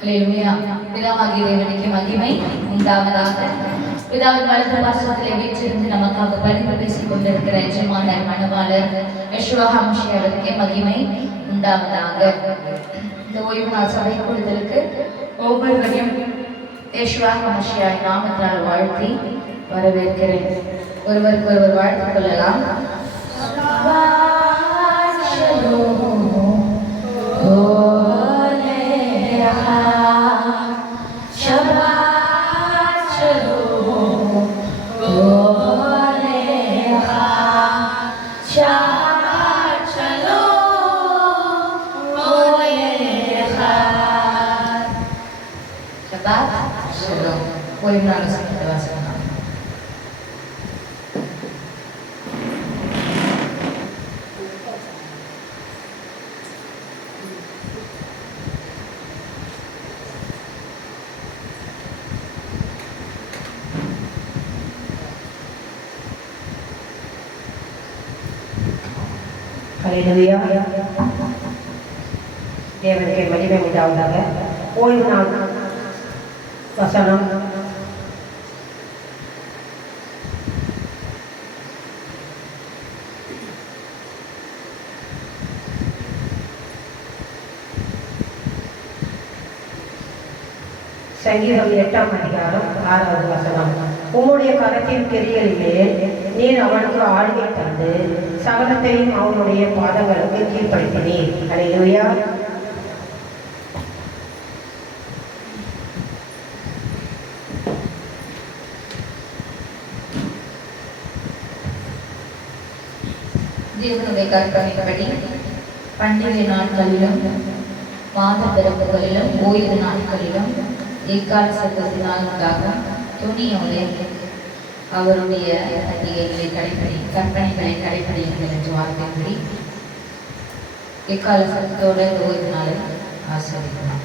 அல்லேலூயா. பிதாவாகிய தேவனுக்கு மகிமை உண்டாவதாக. பிதாவின் வலது பாசத்திலே வீற்றிருந்து நமக்காக பரிந்து பேசிக் கொண்டிருக்கிற எஜமானர் மணவாளர் யெஷுவா ஹமஷியாவிற்கு மகிமை உண்டாவதாக. இந்த ஓய்வு நாள் சபை கூடுதலுக்கு ஒவ்வொருவரையும் யெஷுவா ஹமஷியாவின் நாமத்தால் வாழ்த்தி வரவேற்கிறேன். ஒருவருக்கு ஒருவர் வாழ்த்துக் கொள்ளலாம். ஓய்வு நாள் சங்கீத வாசகம். ஹல்லேலூயா. தேவனுக்கு மகிமை உண்டாவதாக. ஓய்வு நாள் வசனம் சங்கீதம் 8ஆம் அதிகாரம் 6வது வசனம். உம்முடைய கரத்தின் கிரியையிலே நீர் அவனுக்கு ஆளுகை தந்து சகலத்தையும் அவனுடைய பாதங்களுக்கு கீழ்ப்படுத்தினீர். ஹல்லேலூயா. தேவனுடைய கற்பனைப்படி பண்டிகை நாட்களிலும் மாத பிறப்புகளிலும் ஓய்வு நாட்களிலும் எக்கால சத்தத்தினாலுக்காக துணியோடு அவருடைய பண்டிகைகளை கற்பனைகளை கடைப்பிடிங்கள் என்ற வார்த்தைப்படி எக்கால சத்தத்தோடு ஓய்வு நாளை ஆசிரியக்கலாம்.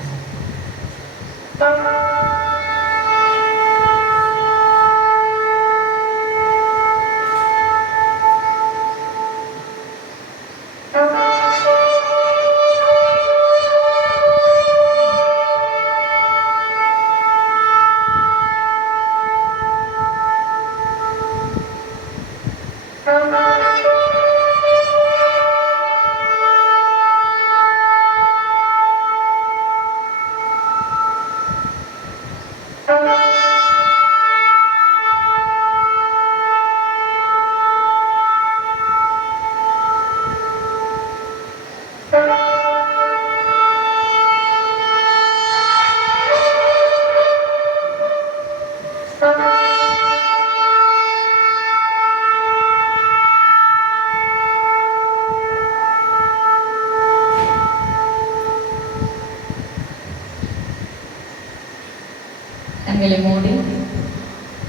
மூடி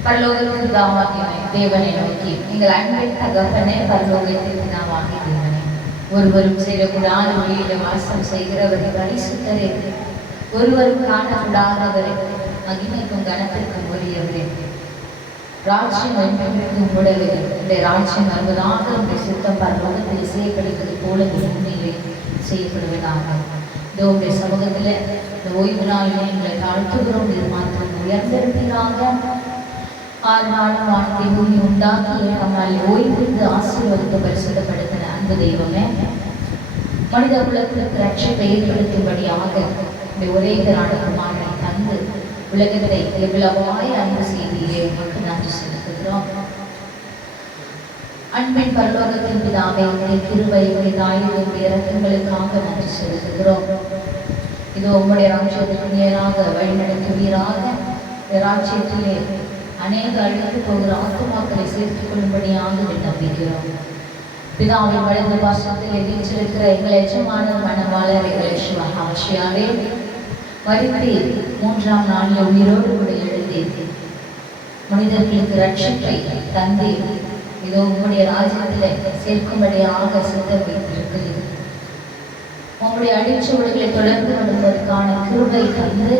பரலோகத்தின் பிதாவாகிய தேவனை நோக்கி, எங்கள் அன்பின் தகப்பனே, பரலோகத்தின் பிதாவாகிய தேவனே, ஒருவரும் சேரக்கூடாத ஒளியில வாசம் செய்கிறவரை பரிசுத்தரே, ஒருவரும் காணக்கூடாதவரை, மகிமைக்கும் கனத்திற்கும் உரியவரே, ராஜ்யம் என்பதற்கு உடையவரே, இந்த ராஜ்யம் வருவதாக உடைய சுத்தம் பரலோகத்தில் செய்யப்படுவது போல உண்மையிலே செய்யப்படுவதாக. உடைய சமூகத்தில் இந்த ஓய்வு நாளிலே எங்களை தாழ்த்துகிறோம். இது மாத்திரம் உயர்ந்திருப்பீராக. 6 நாளும் வானத்தை பூமி உண்டாக்கி நம்மால் ஓய்விருந்து ஆசீர்வதித்து பரிசுத்தப்படுத்தின அன்பு தெய்வமே, மனித குலத்திற்கு ரட்சிப்பை ஏற்படுத்தும்படியாக இந்த ஒரே குமாரனை தந்து உலகத்தை எவ்வளவாய் அன்பு செய்தியே உமக்கு நன்றி செலுத்துகிறோம். அன்பின் பரலோகத்தின் பிதாவே, கிருபை தாயுடைய இரக்கங்களுக்காக நன்றி செலுத்துகிறோம். இது உம்முடைய ராஜ்யத்துக்கு நேராக வழிநடத்துவீராக. ராஜ்யத்திலே அநேக அழித்து போகிற ஆத்துமாக்களை சேர்த்துக் கொள்ளும்படியாக விண்ணப்பிக்கிறோம். பிதாவின் வலது பாசத்திலே வீற்றிருக்கிற எங்கள் எஜமானர் மணவாளர் யெஷுவா ஹமஷியாவே, மரித்தீர், 3ஆம் நாளில் உயிரோடு கூட எழுந்தீர், மனிதர்களுக்கு ரட்சிப்பை தந்தீர். இதோ உம்முடைய ராஜ்யத்திலே சேர்க்கும்படியாக சித்தம் வைத்திருக்கிறீர். உங்களுடைய அடிச்சுவடுகளை தொடர்ந்து வருவதற்கான கிருபை தந்து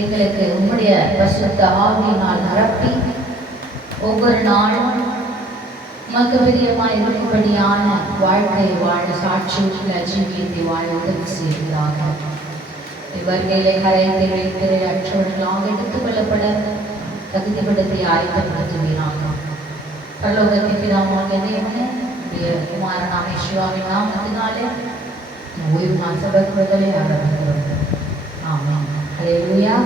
எங்களுக்கு உம்முடைய பரிசுத்த ஆவியினால் நிரப்பி ஒவ்வொரு நாளும் உமக்கு பிரியமாய் இருக்கும்படியான வாழ்க்கையை வாழ, சாட்சியுள்ள ஜீவியத்தை வாழ உதவி செய்கிறார்கள். வருகையிலே கரையத்தை வைத்து அற்றவர்களாக எடுத்துக் கொள்ளப்பட தகுதிப்படுத்தி ஆயத்தப்படுத்துவீராக. பரலோகத்தின் பிதாவாகிய தேவனே, உம்முடைய குமாரனாகிய இயேசுவின் நாமத்தினாலே ஓய்வு நாள் சபைகளை ஆரம்பிக்கிறோம். ஆமென். ஹல்லேலூயா,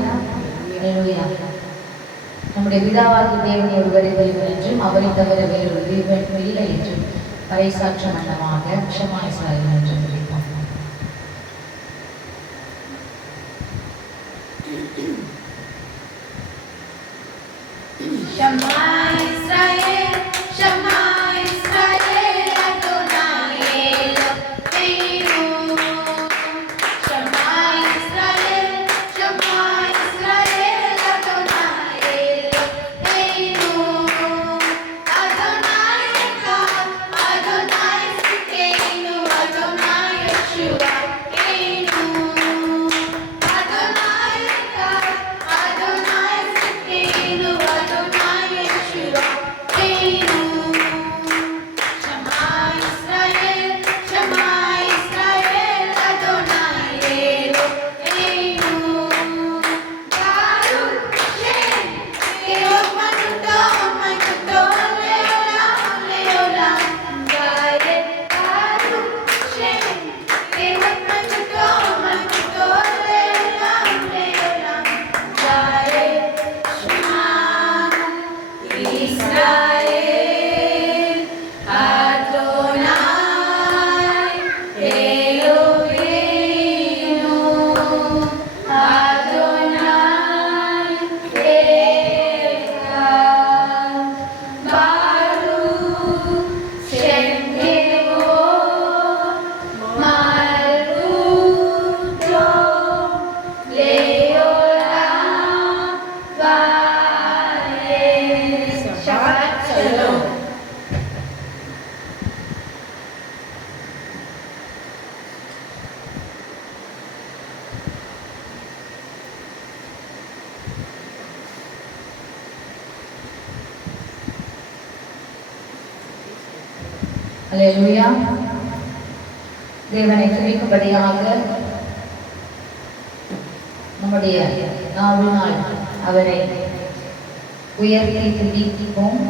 ஹல்லேலூயா. நம்முடைய பிதாவாகிய தேவனை ஒருவரை தெய்வம் என்றும் அவரை தவிர வேறொரு தெய்வம் இல்லை என்றும் பறைசாற்ற மன்னமாக ஷமா இஸ்ராயேல் என்று தெரிவிப்போம். Shema Israel, Shema Israel, Adonai Eloheinu. Shema Israel, Shema Israel, Adonai Eloheinu. Adonai Echad, Adonai Tzidkeinu, Adonai Yeshuakeinu. Adonai Echad, Adonai Tzidkeinu, Adonai Yeshuakeinu. Shema Israel, Shema Israel, Adonai Eloheinu. Baruch Shem Eloheinu Adonai Leolam Leolam. Baruch Shem Eloheinu Adonai Leolam Leolam. Shema Israel, Adonai Eloheinu, Adonai Echad. Baruch Shem Kevod Malkuto Leolam Vaed. Shabbat Shalom. ஹல்லேலூயா. தேவனை துதிக்கும்படியாக நம்முடைய நாவினால் அவரை உயர்த்தி துதிப்போம்.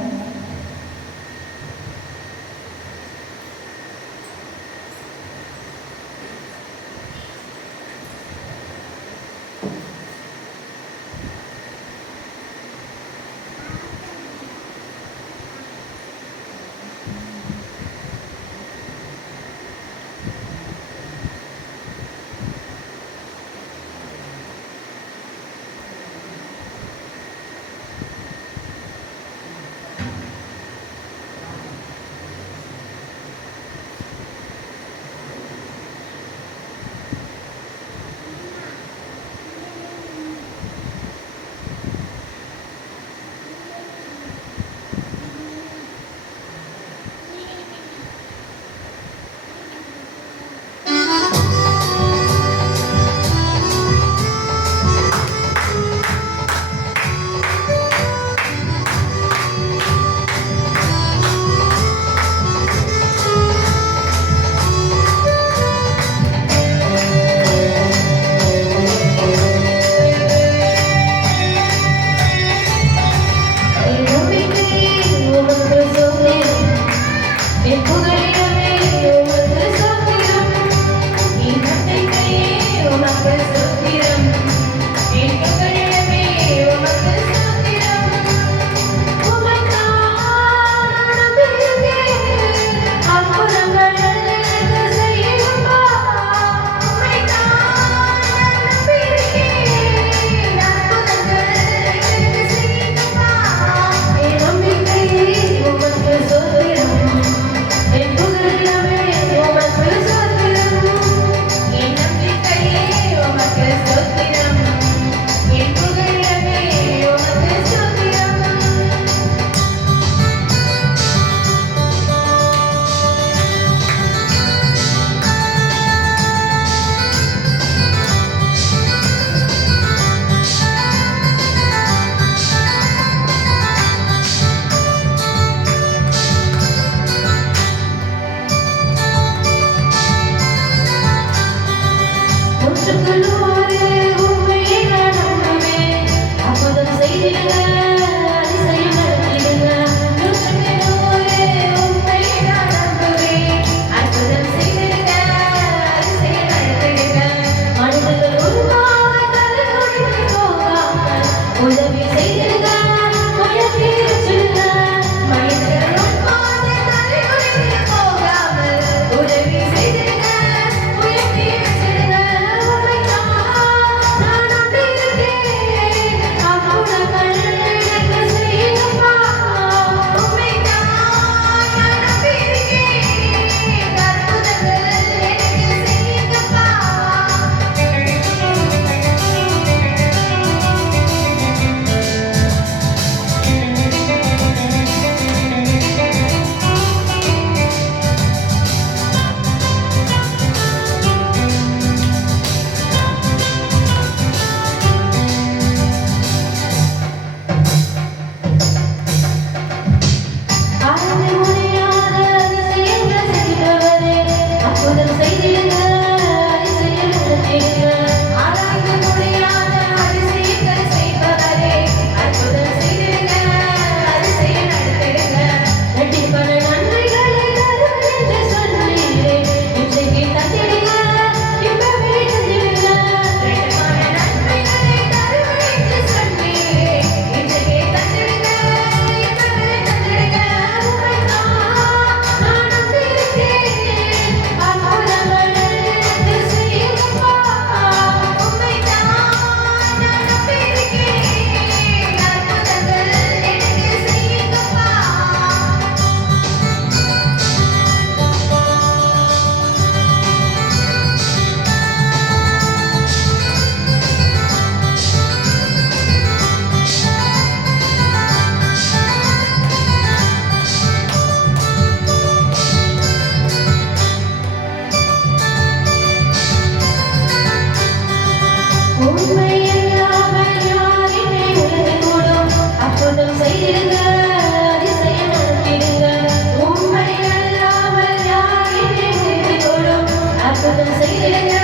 கேளுங்க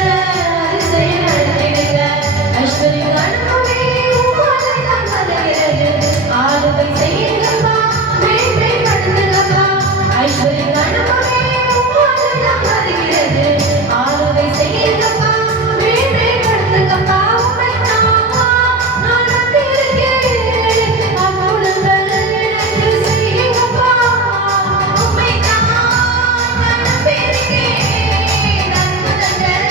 அதிசயம் நடத்திடுங்க ஐஸ்வர்யம் அனுப்பவே உம்மாலே தான் வருகிறது ஆளுகை செய்யுங்கப்பா மேன்மைப்படுத்துங்கப்பா ஐஸ்வர்யம் அனுப்பவே உம்மாலே தான் வருகிறது ஆளுகை செய்யுங்கப்பா மேன்மைப்படுத்துங்கப்பா உம்மை நான் நம்பியிருக்கிறேன் அற்புதங்கள் எனக்கு செய்யுங்கப்பா உம்மை நான் நம்பியிருக்கிறேன் அற்புதங்கள்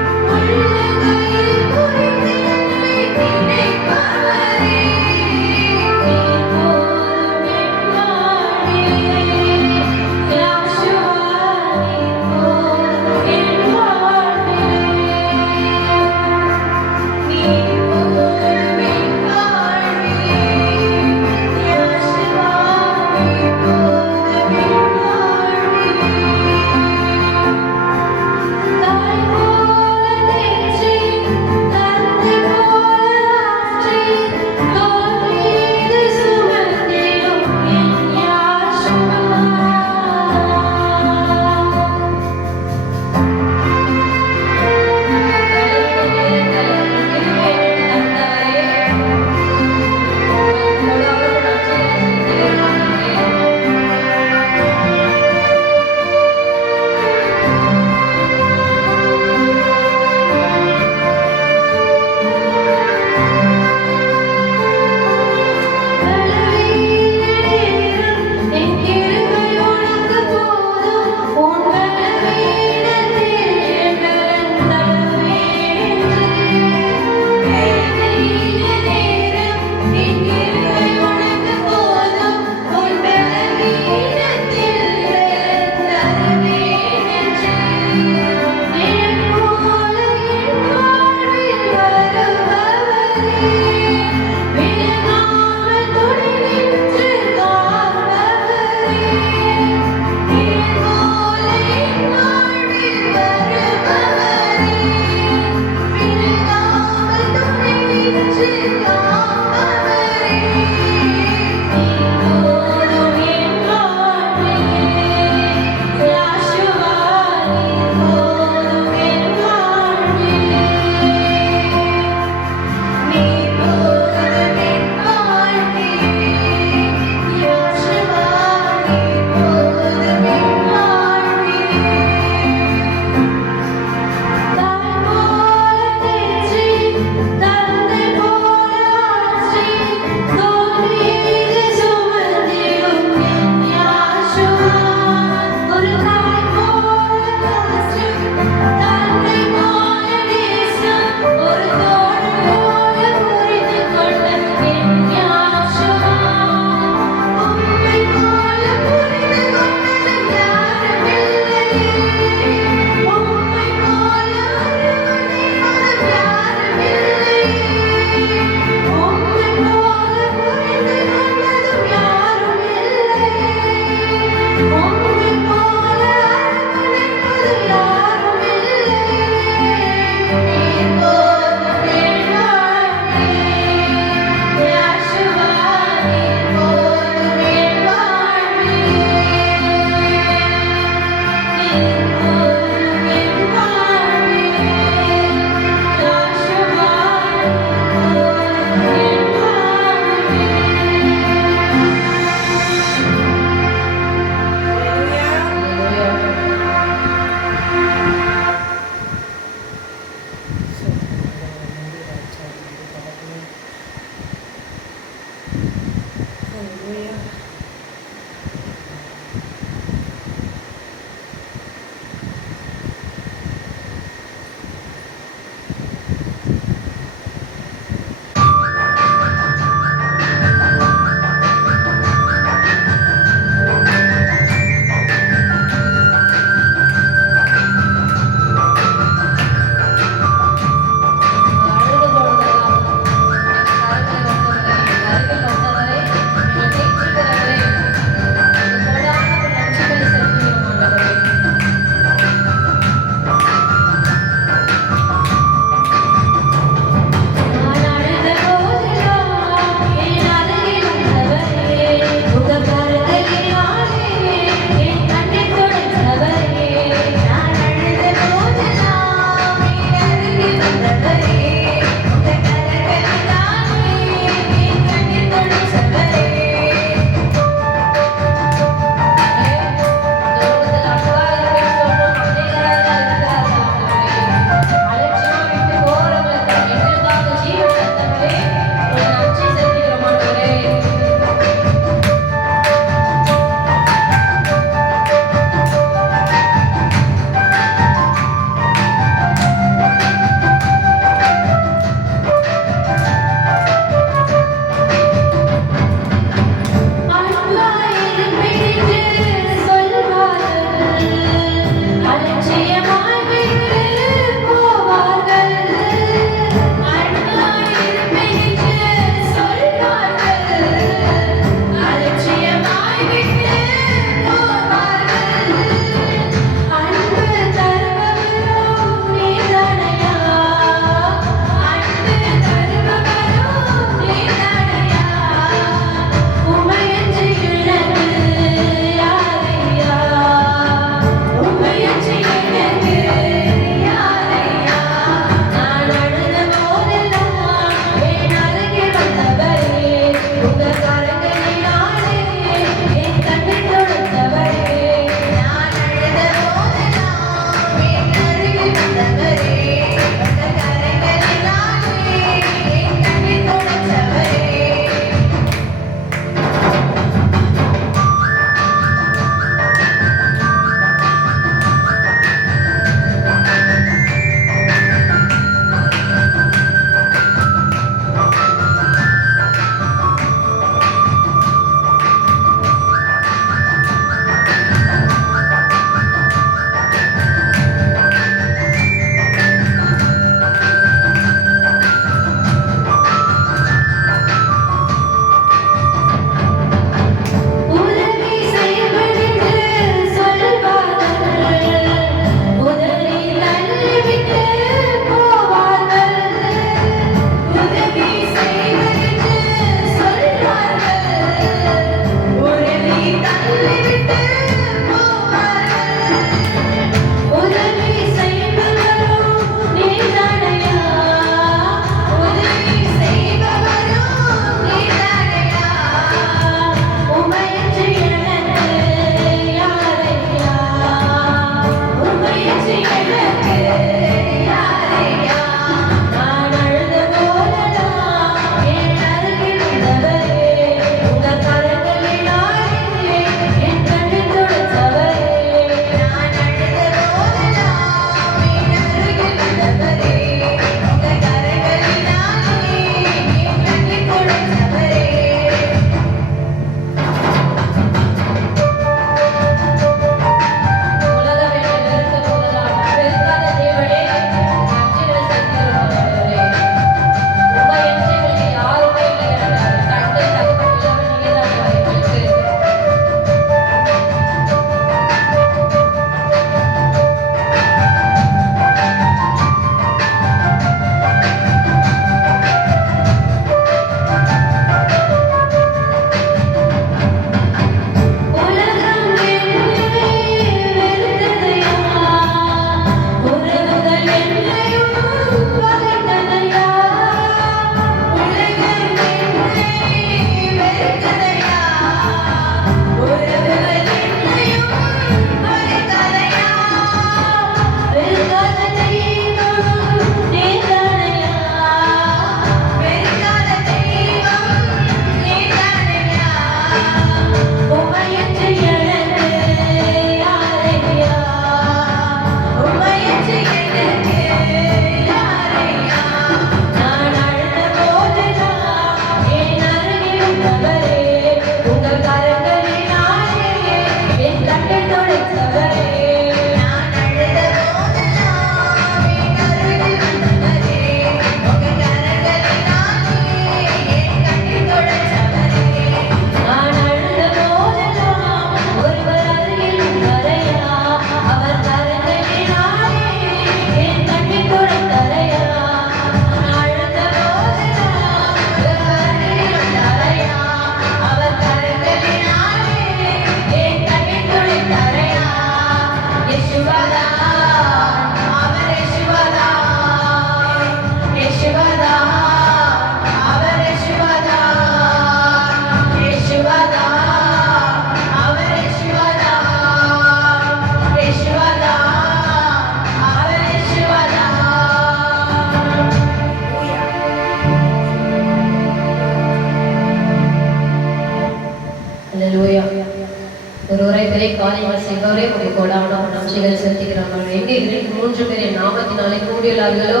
ஆண்டவரே காரியங்கள் செய்பவரே உங்க கொடான நன்றிகள் செலுத்துகிறோம். எங்கே 2-3 பேர் என் நாமத்தினாலே கூடியுள்ளார்களோ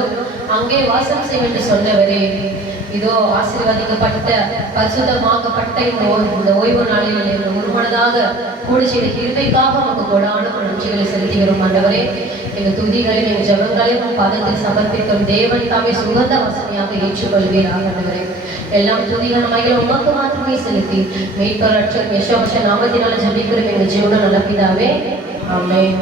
அங்கே வாசம் செய்யும் என்று சொன்னவரே, இதோ ஆசீர்வதிக்கப்பட்ட பரிசுத்தமாக்கப்பட்ட இந்த ஓய்வு நாளில் எங்கள் ஒருமனதாக கூடி செய்த கிருபைக்காக உமக்கு கொடான நன்றிகளை செலுத்துகிறோம். ஆண்டவரே, எங்கள் துதிகளையும் எங்கள் ஜெபங்களையும் உம் பாதத்தில் சமர்ப்பிக்கும். தேவன் தாமே சுகந்த வாசனையாக ஏற்றுக்கொள்வீராக. ஆண்டவரே, எல்லாம் துதிகள் மகிழ உமக்கு மாத்திரமே செலுத்தி மீட்பர் ரட்சகர் யேசுவின் நாமத்தினால ஜெபிக்கிறோம் எங்கள் ஜீவன நல்ல பிதாவே. ஆமென்.